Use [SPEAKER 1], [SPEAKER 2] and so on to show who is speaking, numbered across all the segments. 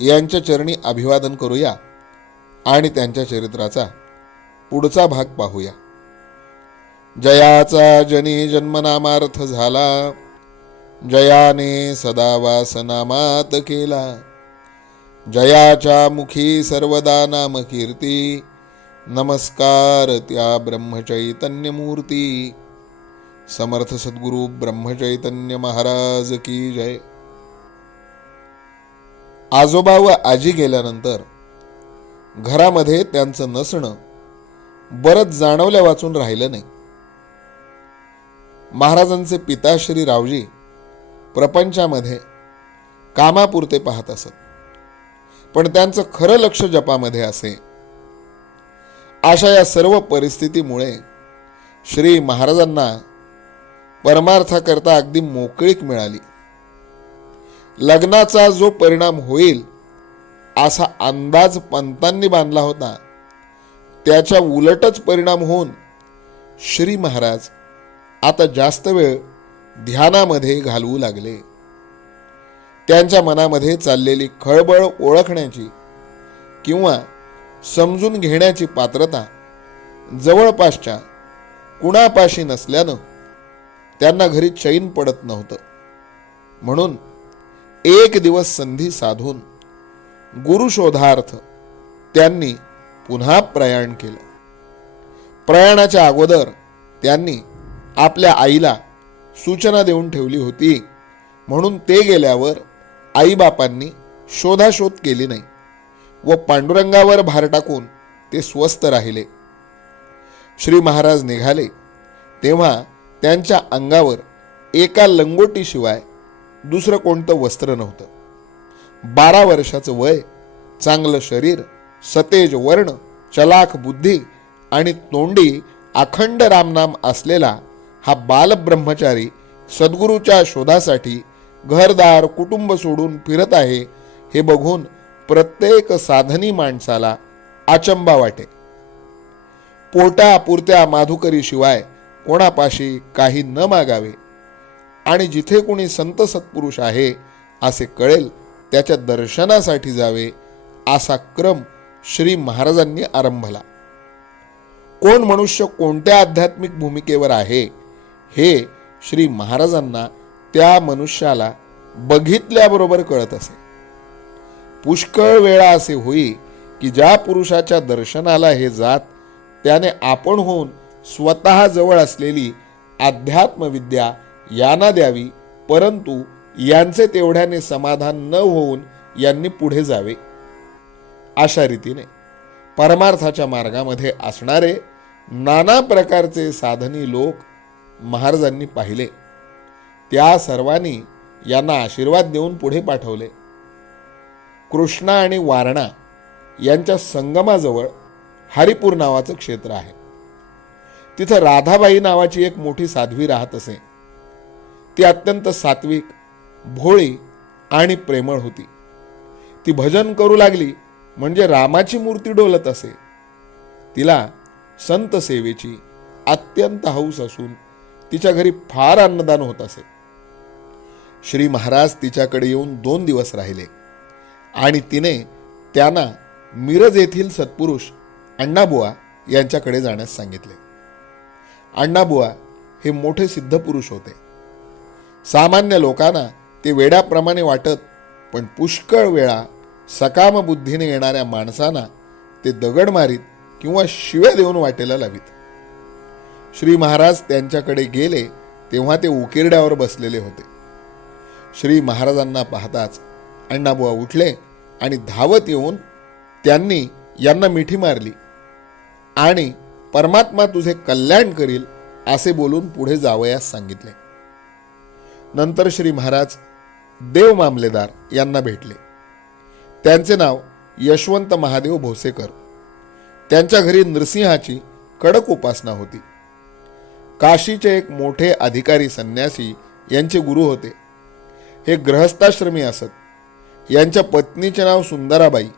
[SPEAKER 1] यांच्या चरणी अभिवादन करूया आणि त्यांच्या चरित्राचा पुढचा भाग पाहूया. जयाचा जनी जन्मनामार्थ झाला. जयाने सदा वासनामात केला. जयाच्या मुखी सर्वदा नाम कीर्ती नमस्कार त्या ब्रह्मचैतन्य मूर्ती समर्थ सद्गुरु ब्रह्मचैतन्य महाराज की जय. आजोबा व आजी गेल्यानंतर घरामध्ये त्यांचं नसणं बरंच जाणवल्या वाचून राहिलं नाही. महाराजांचे पिता श्री रावजी प्रपंचामध्ये कामापुरते पाहत असत. पण त्यांचं खरं लक्ष जपामध्ये असे. अशा या सर्व परिस्थितीमुळे श्री महाराजांना परमार्थाकरता अगदी मोकळीक मिळाली. लग्नाचा जो परिणाम होईल असा अंदाज पंतांनी बांधला होता. त्याच्या उलटच परिणाम होऊन श्री महाराज आता जास्त वेळ ध्यानामध्ये घालवू लागले. त्यांच्या मनामध्ये चाललेली खळबळ ओळखण्याची किंवा समजून घेण्याची पात्रता जवळपासच्या कुणापाशी नसल्यानं त्यांना घरी चैन पडत नव्हतं. म्हणून एक दिवस संधी साधून गुरुशोधार्थ त्यांनी पुन्हा प्रयाण केलं. प्रयाणाच्या अगोदर त्यांनी आपल्या आईला सूचना देऊन ठेवली होती. म्हणून ते गेल्यावर आईबापांनी शोधाशोध केली नाही व पांडुरंगावर भार टाकून ते स्वस्थ राहिले. श्री महाराज निघाले तेव्हा त्यांच्या अंगावर एका लंगोटीशिवाय दुसरं कोणतं वस्त्र नव्हतं. बारा वर्षाचं वय चांगलं शरीर सतेज वर्ण चलाख बुद्धी आणि तोंडी अखंड रामनाम असलेला हा बालब्रह्मचारी सद्गुरूच्या शोधासाठी घरदार कुटुंब सोडून फिरत आहे हे बघून प्रत्येक साधनी माणसाला आचंबा वाटे. पोटापुरत्या माधुकरीशिवाय कोणापाशी काही न मागावे. आणि जिथे कोणी संत सत्पुरुष आहे असे कळेल त्याच्या दर्शनासाठी जावे असा क्रम श्री महाराजांनी आरंभला. कोण मनुष्य कोणत्या आध्यात्मिक भूमिकेवर आहे हे श्री महाराजांना त्या मनुष्याला बघितल्याबरोबर कळत असे. पुष्कळ वेळा असे होई की ज्या पुरुषाच्या दर्शनाला हे जात त्याने आपण होऊन स्वतः जवळ असलेली अध्यात्मविद्या यांना द्यावी परंतु यांचे तेवढ्याने समाधान न होऊन यांनी पुढे जावे. अशा रीतीने परमार्थाच्या मार्गामध्ये असणारे नाना प्रकारचे साधनी लोक महाराजांनी पाहिले. त्या सर्वांनी यांना आशीर्वाद देऊन पुढे पाठवले. कृष्णा आणि वारणा यांच्या संगमाजवळ हरिपूर नावाचं क्षेत्र आहे. तिथं राधाबाई नावाची एक मोठी साध्वी राहत असे. ती अत्यंत सात्विक भोळी आणि प्रेमळ होती. ती भजन करू लागली म्हणजे रामाची मूर्ती डोलत असे. तिला संत सेवेची अत्यंत हौस असून तिच्या घरी फार अन्नदान होत असे. श्री महाराज तिच्याकडे येऊन दोन दिवस राहिले आणि तिने त्यांना मिरज येथील सत्पुरुष अण्णाबुवा यांच्याकडे जाण्यास सांगितले. अण्णाबुवा हे मोठे सिद्धपुरुष होते. सामान्य लोकांना ते वेड्याप्रमाणे वाटत पण पुष्कळ वेळा सकाम बुद्धीने येणाऱ्या माणसांना ते दगड मारीत किंवा शिव्या देऊन वाटेला लावीत. श्री महाराज त्यांच्याकडे गेले तेव्हा ते उकिरड्यावर बसलेले होते. श्री महाराजांना पाहताच अण्णाबुवा उठले आणि धावत येऊन त्यांनी यांना मिठी मारली. आणि परमात्मा तुझे कल्याण करील असे बोलून पुढे जावयास सांगितले. नंतर श्री महाराज देव मामलेदार यांना भेटले. त्यांचे नाव यशवंत महादेव भोसेकर. त्यांच्या घरी नृसिंहाची कडक उपासना होती. काशीचे एक मोठे अधिकारी संन्यासी यांचे गुरु होते. हे ग्रहस्थाश्रमी असत. यांच्या पत्नीचे नाव सुंदराबाई.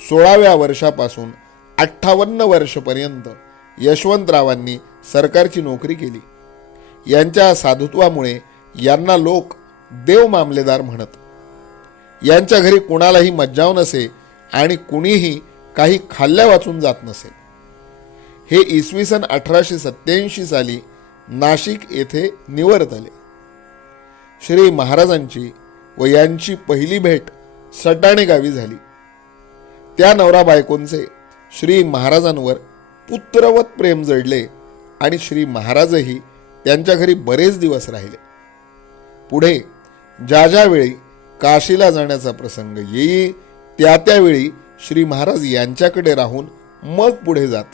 [SPEAKER 1] सोळाव्या वर्षापासून अठ्ठावन्न वर्षपर्यंत यशवंतरावांनी सरकारची नोकरी केली. यांच्या साधुत्वामुळे यांना लोक देव मामलेदार म्हणत. यांच्या घरी कुणालाही मज्जाव नसे आणि कुणीही काही खाल्ल्या वाचून जात नसे. हे इसवी सन अठराशे सत्याऐंशी साली नाशिक येथे निवडत आले श्री महाराजांची व यांची पहिली भेट सटाणे गावी झाली. त्या नवरा बायकोंचे श्री महाराजांवर पुत्रवत प्रेम जडले आणि श्री महाराजही त्यांच्या घरी बरेच दिवस राहिले. पुढे ज्या ज्यावेळी काशीला जाण्याचा प्रसंग येई त्या त्यावेळी श्री महाराज यांच्याकडे राहून मग पुढे जात.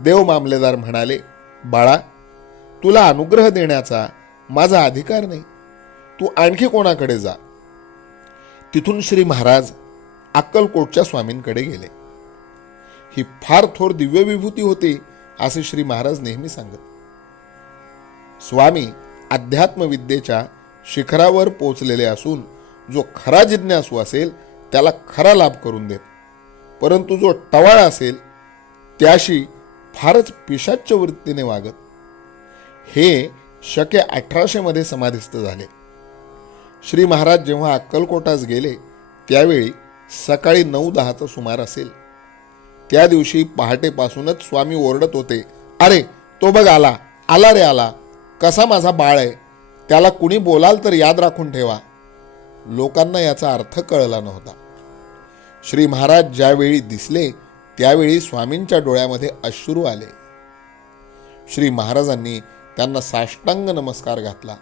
[SPEAKER 1] देव मामलेदार म्हणाले बाळा तुला अनुग्रह देण्याचा माझा अधिकार नाही. तू आणखी कोणाकडे जा. तिथून श्री महाराज अक्कलकोटच्या स्वामींकडे गेले. ही फार थोर दिव्य विभूती होती असे श्री महाराज नेहमी सांगत. स्वामी अध्यात्मविद्येच्या शिखरावर पोचलेले असून जो खरा जिज्ञासू असेल त्याला खरा लाभ करून देत. परंतु जो टवाळ असेल त्याशी फारच पिशाच्य वृत्तीने वागत. हे शके अठराशेमध्ये समाधिस्थ झाले. श्री महाराज जेव्हा अक्कलकोटास गेले त्यावेळी सकाळी नऊ दहाचा सुमार असेल. त्या दिवशी पहाटेपासूनच स्वामी ओरडत होते अरे तो बघ आला आला रे आला. कसा माझा बाळ आहे त्याला कुणी बोलाल तर याद राखून ठेवा. लोकांना याचा अर्थ कळला नव्हता. श्री महाराज ज्यावेळी दिसले त्यावेळी स्वामींच्या डोळ्यामध्ये अश्रू आले. श्री महाराजांनी त्यांना साष्टांग नमस्कार घातला.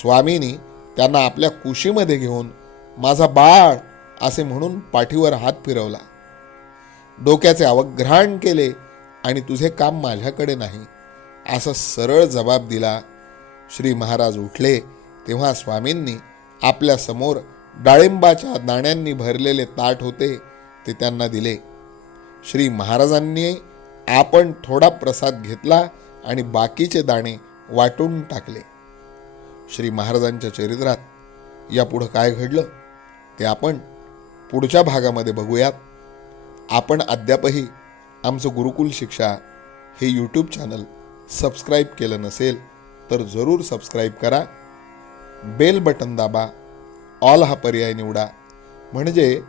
[SPEAKER 1] स्वामींनी त्यांना आपल्या कुशीमध्ये घेऊन माझा बाळ असे म्हणून पाठीवर हात फिरवला. डोक्याचे अवघ्राण केले आणि तुझे काम माझ्याकडे नाही. असा सरळ जबाब दिला. श्री महाराज उठले. तेव्हा स्वामींनी आपल्यासमोर डाळिंबाच्या दाण्यांनी भरलेले ताट होते ते त्यांना दिले. श्री महाराजांनी आपण थोडा प्रसाद घेतला आणि बाकीचे दाणे वाटून टाकले. श्री महाराजांच्या चरित्रात यापुढं काय घडलं ते आपण पुढच्या भागामध्ये बघूयात. आपण अद्यापही आमचं गुरुकुल शिक्षा हे यूट्यूब चॅनल सबस्क्राईब केलं नसेल तर जरूर सबस्क्राईब करा. बेल बटन दाबा. ऑल हा पर्याय निवडा. म्हणजे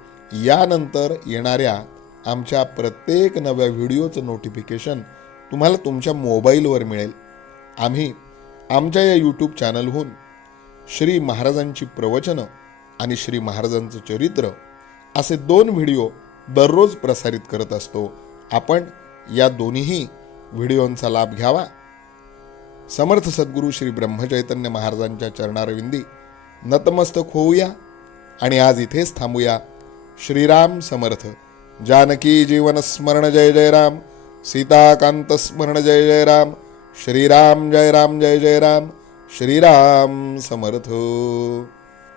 [SPEAKER 1] यानंतर येणाऱ्या आमच्या प्रत्येक नव्या व्हिडिओचं नोटिफिकेशन तुम्हाला तुमच्या मोबाईलवर मिळेल. आम्ही आमच्या या यूट्यूब चॅनलहून श्री महाराजांची प्रवचनं आणि श्री महाराजांचं चरित्र असे दोन व्हिडिओ दररोज प्रसारित करत असतो. आपण या दोन्हीही व्हिडिओंचा लाभ घ्यावा. समर्थ सद्गुरू श्री ब्रह्मचैतन्य महाराजांच्या चरणारविंदी नतमस्तक होऊया आणि आज इथेच थांबूया. श्रीराम समर्थ. जानकी जीवन स्मरण जय जय राम. सीताकांत स्मरण जय जय राम. श्रीराम जय राम जय जय राम. श्रीराम समर्थ.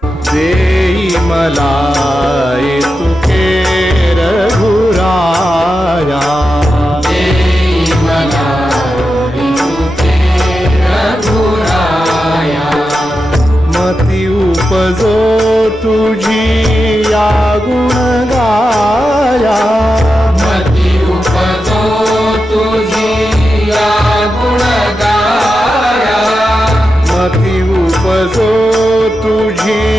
[SPEAKER 2] देई मला या गुण गाया
[SPEAKER 3] मती उपजो तुझी या गुणगाया.
[SPEAKER 2] मती उपजो तुझी गुण गाया